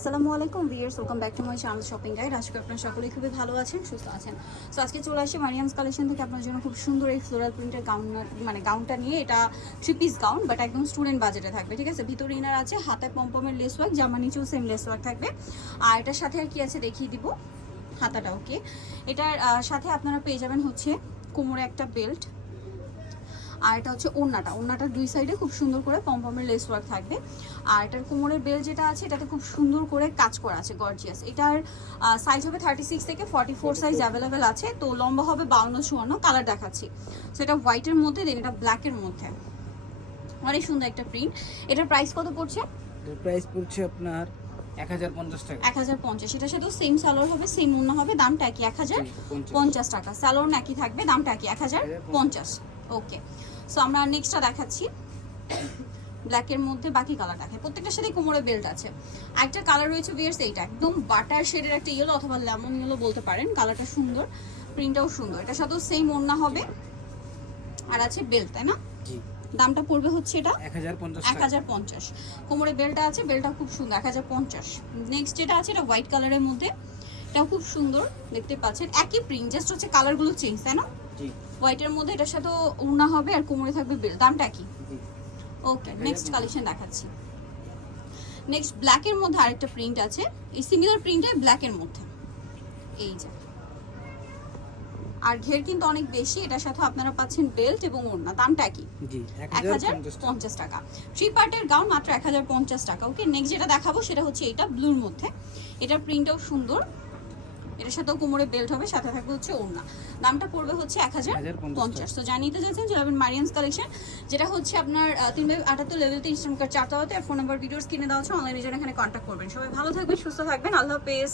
আসসালামু আলাইকুম viewers welcome back to my channel shopping guide আজকে আপনারা সকলেই খুবই ভালো আছেন, সুস্থ আছেন। সো আজকে চলে আসি মারিয়ামস কালেকশন থেকে। আপনার জন্য খুব সুন্দর এই ফ্লোরাল প্রিন্টের গাউন মানে গাউনটা নিয়ে। এটা থ্রি পিস গাউন বাট একদম স্টুডেন্ট বাজেটে থাকবে, ঠিক আছে? ভিতরে ইনার আছে, হাতে পম্পমের লেস ওয়ার্ক জামা নিচেও সেম লেস ওয়ার্ক থাকবে। আর এটার সাথে আর কি আছে দেখিয়ে দিব। হাতাটা ওকে এটার সাথে আপনারা পেয়ে যাবেন হচ্ছে কোমরে একটা বেল্ট আর এটা হচ্ছে ওড়নাটা। ওড়নাটার দুই সাইডে খুব সুন্দর করে পম্পমের লেস ওয়ার্ক থাকবে। আর এটার কোমরের বেল যেটা আছে এটাতে খুব সুন্দর করে কাজ করা আছে গর্জিয়াস এটার সাইজ হবে থার্টি সিক্স থেকে ফর্টি ফোর সাইজ অ্যাভেলেবেল আছে। তো লম্বা হবে বাউন্ন চুয়ান্ন কালার দেখাচ্ছি। সো এটা হোয়াইটের মধ্যে দেন এটা ব্ল্যাকের মধ্যে। অনেক সুন্দর একটা প্রিন্ট এটার প্রাইস কত পড়ছে? প্রাইস পড়ছে আপনার এক হাজার পঞ্চাশ টাকা। এক হাজার পঞ্চাশ। এটার সাথেও সেম সালোয়ার হবে সেম ওড়না হবে দামটা একই এক হাজার পঞ্চাশ। পঞ্চাশ টাকা। স্যালোর একই থাকবে দামটা কি এক হাজার পঞ্চাশ। ওকে সো আমরা নেক্সটটা দেখাচ্ছি। ব্ল্যাকের মধ্যে বাকি কালার দেখায় প্রত্যেকটার সাথে কোমরে বেল্ট আছে। একটা কালার রয়েছে বিয়ার্স এইটা একদম বাটার শেডের একটা ইয়েলো অথবা লেমন ইয়েলো বলতে পারেন। কালারটা সুন্দর প্রিন্টটাও সুন্দর। এটার সাথেও সেম ওড়না হবে। আর আছে বেল্ট তাই না? জি। দামটা পড়বে হচ্ছে এটা এক হাজার পঞ্চাশ কোমরে বেলটা আছে বেলটা খুব সুন্দর এক হাজার পঞ্চাশ। নেক্সট যেটা আছে এটা হোয়াইট কালারের মধ্যে। এটাও খুব সুন্দর দেখতে পাচ্ছেন। একই প্রিন্ট জাস্ট হচ্ছে কালারগুলো চেঞ্জ তাই না? হোয়াইটের মধ্যে এটার সাথে উড়না হবে আর কোমরে থাকবে বেল দামটা কি? জি। ওকে নেক্সট কালেকশন দেখাচ্ছি। নেক্সট ব্ল্যাকের মধ্যে আরেকটা প্রিন্ট আছে। এই সিমিলার প্রিন্টে ব্ল্যাকের মধ্যে। এই যে। আর ঘের কিন্তু অনেক বেশি এটার সাথে আপনারা পাচ্ছেন বেল্ট এবং ওড়না দামটা কি? জি এক হাজার হাজার পঞ্চাশ টাকা। পঞ্চাশ টাকা। থ্রি পার্টের গাউন মাত্র এক হাজার পঞ্চাশ টাকা। ওকে নেক্সট যেটা দেখাবো সেটা হচ্ছে এটা ব্লুর মধ্যে। এটার প্রিন্টটাও সুন্দর। এটার সাথেও কোমরে বেল্ট হবে সাথে থাকবে হচ্ছে ওড়না। দামটা পড়বে হচ্ছে এক হাজার পঞ্চাশ। তো জানিয়ে দিতে চাইছেন যাবেন মারিয়ান্স কালেকশন যেটা হচ্ছে আপনার তিন বাই আটাত্তর লেভেলতে ইনস্টাগ্রাম কার্ড চারটাতে আর ফোন নাম্বার ভিডিওস কিনে দেওয়া হচ্ছে অনলাইনে যেন এখানে কন্ট্যাক্ট করবেন। সবাই ভালো থাকবেন সুস্থ থাকবেন আল্লাহ হাফেজ।